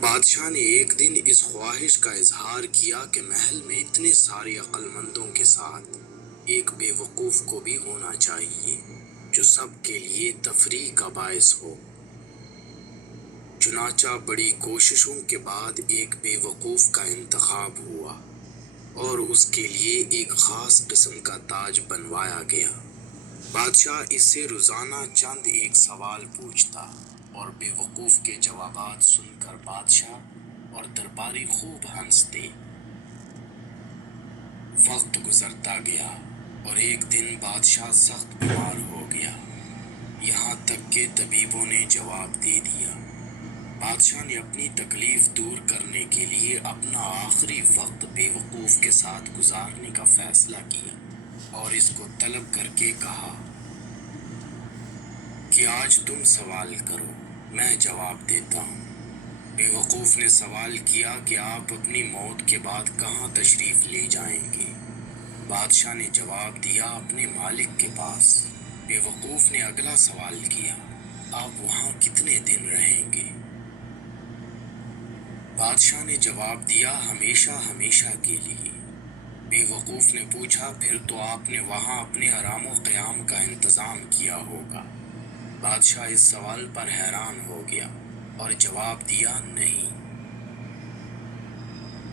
بادشاہ نے ایک دن اس خواہش کا اظہار کیا کہ محل میں اتنے سارے عقل مندوں کے ساتھ ایک بے وقوف کو بھی ہونا چاہیے جو سب کے لیے تفریح کا باعث ہو۔ چنانچہ بڑی کوششوں کے بعد ایک بے وقوف کا انتخاب ہوا اور اس کے لیے ایک خاص قسم کا تاج بنوایا گیا۔ بادشاہ اس سے روزانہ چند ایک سوال پوچھتا اور بے وقوف کے جوابات سن کر بادشاہ اور درباری خوب ہنستے۔ وقت گزرتا گیا اور ایک دن بادشاہ سخت بیمار ہو گیا، یہاں تک کہ طبیبوں نے جواب دے دیا۔ بادشاہ نے اپنی تکلیف دور کرنے کے لیے اپنا آخری وقت بے وقوف کے ساتھ گزارنے کا فیصلہ کیا اور اس کو طلب کر کے کہا کہ آج تم سوال کرو، میں جواب دیتا ہوں۔ بے وقوف نے سوال کیا کہ آپ اپنی موت کے بعد کہاں تشریف لے جائیں گے؟ بادشاہ نے جواب دیا، اپنے مالک کے پاس۔ بے وقوف نے اگلا سوال کیا، آپ وہاں کتنے دن رہیں گے؟ بادشاہ نے جواب دیا، ہمیشہ ہمیشہ کے لیے۔ بے وقوف نے پوچھا، پھر تو آپ نے وہاں اپنے آرام و قیام کا انتظام کیا ہوگا۔ بادشاہ اس سوال پر حیران ہو گیا اور جواب دیا، نہیں۔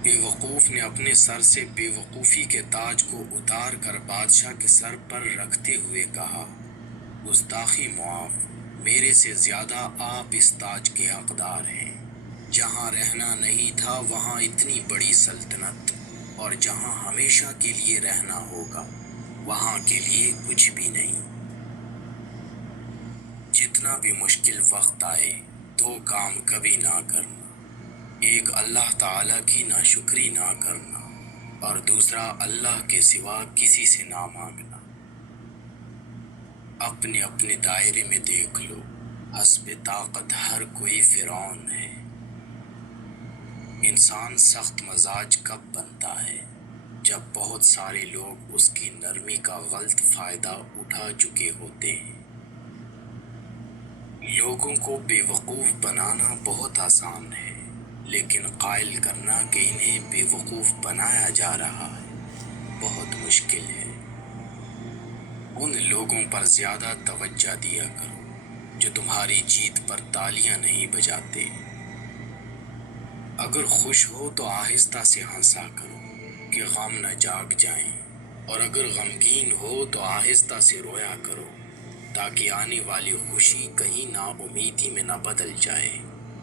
بے وقوف نے اپنے سر سے بے وقوفی کے تاج کو اتار کر بادشاہ کے سر پر رکھتے ہوئے کہا، گستاخی معاف، میرے سے زیادہ آپ اس تاج کے حقدار ہیں۔ جہاں رہنا نہیں تھا وہاں اتنی بڑی سلطنت، اور جہاں ہمیشہ کے لیے رہنا ہوگا وہاں کے لیے کچھ بھی نہیں۔ جتنا بھی مشکل وقت آئے دو کام کبھی نہ کرنا، ایک اللہ تعالیٰ کی ناشکری نہ کرنا اور دوسرا اللہ کے سوا کسی سے نہ مانگنا۔ اپنے اپنے دائرے میں دیکھ لو، حسب طاقت ہر کوئی فرعون ہے۔ انسان سخت مزاج کب بنتا ہے؟ جب بہت سارے لوگ اس کی نرمی کا غلط فائدہ اٹھا چکے ہوتے ہیں۔ لوگوں کو بے وقوف بنانا بہت آسان ہے، لیکن قائل کرنا کہ انہیں بے وقوف بنایا جا رہا ہے بہت مشکل ہے۔ ان لوگوں پر زیادہ توجہ دیا کرو جو تمہاری جیت پر تالیاں نہیں بجاتے۔ اگر خوش ہو تو آہستہ سے ہنسا کرو کہ غم نہ جاگ جائیں، اور اگر غمگین ہو تو آہستہ سے رویا کرو تاکہ آنے والی خوشی کہیں نا امیدی میں نہ بدل جائے۔